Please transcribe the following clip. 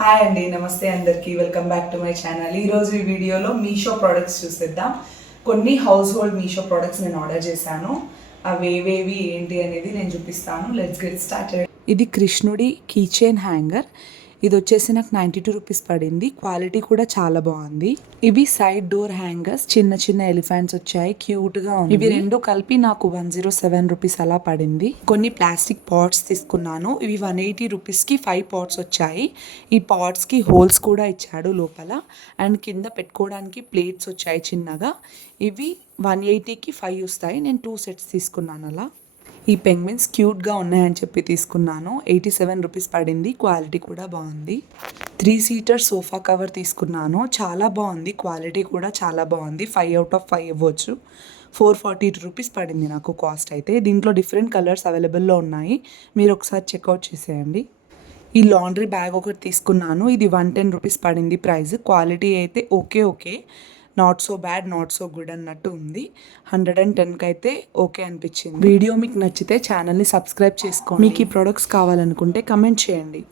Hi అండి నమస్తే అందరికీ. Welcome back to my channel ఈరోజు ఈ వీడియోలో మీషో ప్రోడక్ట్స్ చూసేద్దాం. కొన్ని హౌస్ హోల్డ్ మీషో ప్రోడక్ట్స్ నేను ఆర్డర్ చేశాను. అవి ఏవేవి ఏంటి అనేది నేను చూపిస్తాను. లెట్స్ గెట్ స్టార్టెడ్ ఇది కృష్ణుడి కీచైన్ హ్యాంగర్ ఇది వచ్చేసి నాకు నైంటీ టూ రూపీస్ పడింది. క్వాలిటీ కూడా చాలా బాగుంది. ఇవి సైడ్ డోర్ హ్యాంగర్స్ చిన్న చిన్న ఎలిఫెంట్స్ వచ్చాయి. క్యూట్గా ఉంది. ఇవి రెండు కలిపి నాకు వన్ జీరో సెవెన్ రూపీస్ అలా పడింది. కొన్ని ప్లాస్టిక్ పాట్స్ తీసుకున్నాను. ఇవి వన్ ఎయిటీ రూపీస్కి ఫైవ్ పాట్స్ వచ్చాయి. ఈ పాట్స్కి హోల్స్ కూడా ఇచ్చాడు లోపల. అండ్ కింద పెట్టుకోవడానికి ప్లేట్స్ వచ్చాయి చిన్నగా. ఇవి వన్ ఎయిటీకి ఫైవ్ వస్తాయి. నేను టూ సెట్స్ తీసుకున్నాను అలా. ఈ పెంగ్విన్స్ క్యూట్గా ఉన్నాయని చెప్పి తీసుకున్నాను. ఎయిటీ సెవెన్ రూపీస్ పడింది. క్వాలిటీ కూడా బాగుంది. త్రీ సీటర్ సోఫా కవర్ తీసుకున్నాను. చాలా బాగుంది. క్వాలిటీ కూడా చాలా బాగుంది. ఫైవ్ అవుట్ ఆఫ్ ఫైవ్ ఇవ్వచ్చు. ఫోర్ ఫార్టీ రూపీస్ పడింది నాకు కాస్ట్ అయితే. దీంట్లో డిఫరెంట్ కలర్స్ అవైలబుల్లో ఉన్నాయి. మీరు ఒకసారి చెక్అవుట్ చేసేయండి. ఈ లాండ్రీ బ్యాగ్ ఒకటి తీసుకున్నాను. ఇది వన్ టెన్ రూపీస్ పడింది ప్రైస్ క్వాలిటీ అయితే okay okay not so bad not so good అన్నట్టు ఉంది. హండ్రెడ్ అండ్ టెన్కి అయితే ఓకే అనిపించింది. వీడియో మీకు నచ్చితే ఛానల్ని సబ్స్క్రైబ్ చేసుకోండి. మీకు ఈ ప్రొడక్ట్స్ కావాలనుకుంటే కమెంట్ చేయండి.